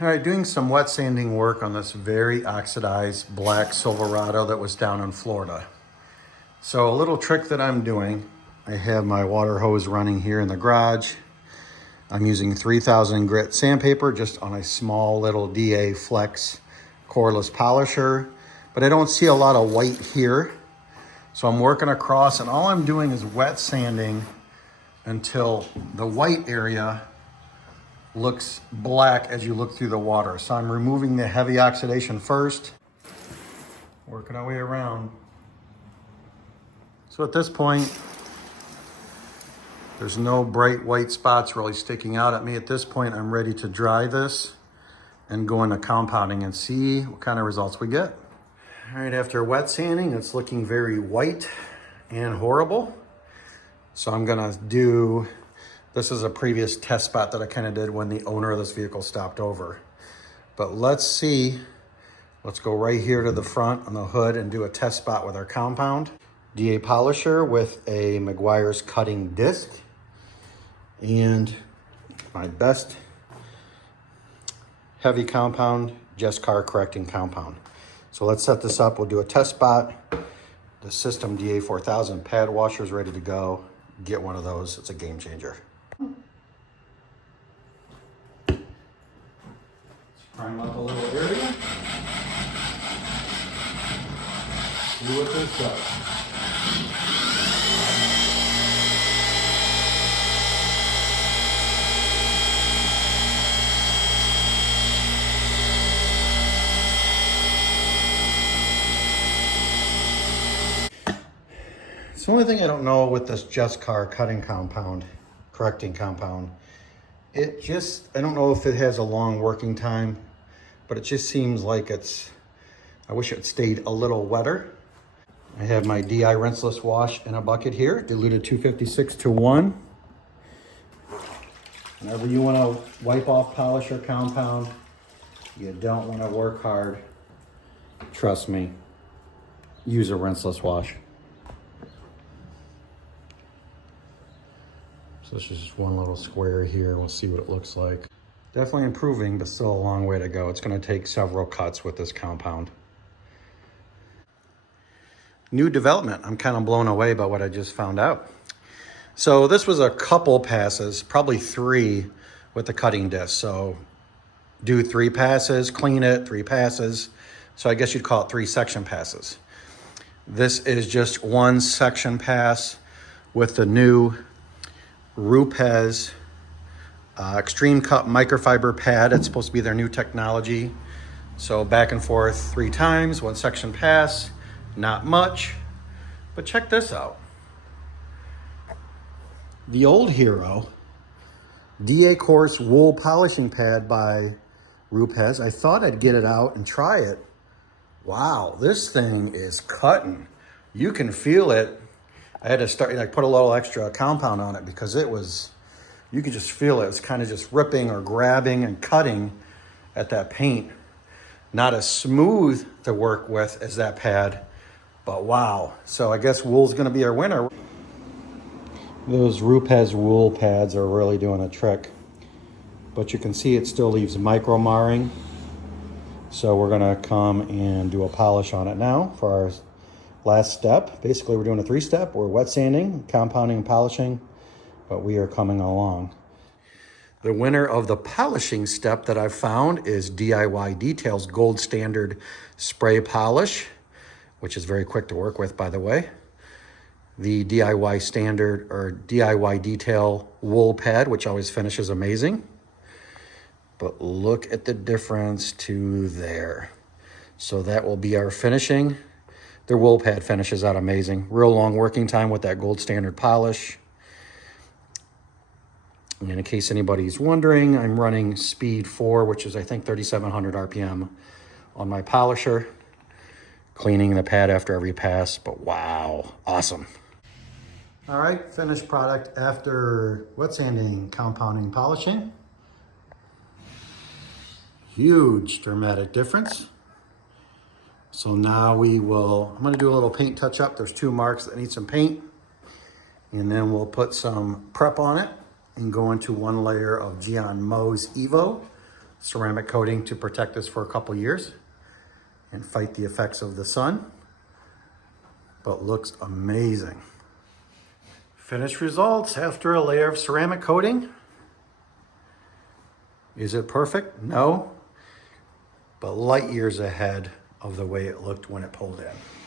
All right, doing some wet sanding work on this very oxidized black Silverado that was down in Florida. So a little trick that I'm doing, I have my water hose running here in the garage. I'm using 3000 grit sandpaper just on a small little DA Flex cordless polisher, but I don't see a lot of white here. So I'm working across and all I'm doing is wet sanding until the white area looks black as you look through the water. So I'm removing the heavy oxidation first, working our way around. So at this point, there's no bright white spots really sticking out at me. At this point, I'm ready to dry this and go into compounding and see what kind of results we get. All right, after wet sanding, it's looking very white and horrible. So I'm gonna do, this is a previous test spot that I kind of did when the owner of this vehicle stopped over. But let's see, let's go right here to the front on the hood and do a test spot with our compound. DA polisher with a Meguiar's cutting disc and my best heavy compound, just car correcting compound. So let's set this up. We'll do a test spot. The System DA 4000 pad washer is ready to go. Get one of those, it's a game changer. Prime up a little area. See what this does. It's the only thing I don't know with this Just Car cutting compound, correcting compound. It just, I don't know if it has a long working time, but it just seems like it's, I wish it stayed a little wetter. I have my DI rinseless wash in a bucket here, diluted 256 to 1. Whenever you want to wipe off polish or compound, you don't want to work hard. Trust me, use a rinseless wash. So this is just one little square here. We'll see what it looks like. Definitely improving, but still a long way to go. It's going to take several cuts with this compound. New development. I'm kind of blown away by what I just found out. So this was a couple passes, probably 3 with the cutting disc. So do 3 passes, clean it, 3 passes. So I guess you'd call it 3 section passes. This is just 1 section pass with the new rupes extreme cut microfiber pad. It's supposed to be their new technology. So back and forth 3 times, 1 section pass, not much, but check this out. The old hero, DA coarse wool polishing pad by Rupes. I thought I'd get it out and try it. Wow, this thing is cutting. You can feel it. I had to start, like, put a little extra compound on it because it was, you could just feel it. It's kind of just ripping or grabbing and cutting at that paint. Not as smooth to work with as that pad, but wow. So I guess wool's gonna be our winner. Those Rupes wool pads are really doing a trick, but you can see it still leaves micro marring. So we're gonna come and do a polish on it now for our last step. Basically, we're doing a 3-step. We're wet sanding, compounding, and polishing, but we are coming along. The winner of the polishing step that I've found is DIY Detail's Gold Standard Spray Polish, which is very quick to work with, by the way. The DIY Standard or DIY Detail Wool Pad, which always finishes amazing. But look at the difference to there. So that will be our finishing. Their wool pad finishes out amazing. Real long working time with that gold standard polish. And in case anybody's wondering, I'm running speed 4, which is I think 3,700 RPM on my polisher. Cleaning the pad after every pass, but wow, awesome. All right, finished product after wet sanding, compounding, polishing. Huge dramatic difference. So now I'm gonna do a little paint touch up. There's 2 marks that need some paint. And then we'll put some prep on it and go into 1 layer of Gian Mo's Evo ceramic coating to protect this for a couple years and fight the effects of the sun, but looks amazing. Finished results after a layer of ceramic coating. Is it perfect? No, but light years ahead of the way it looked when it pulled in.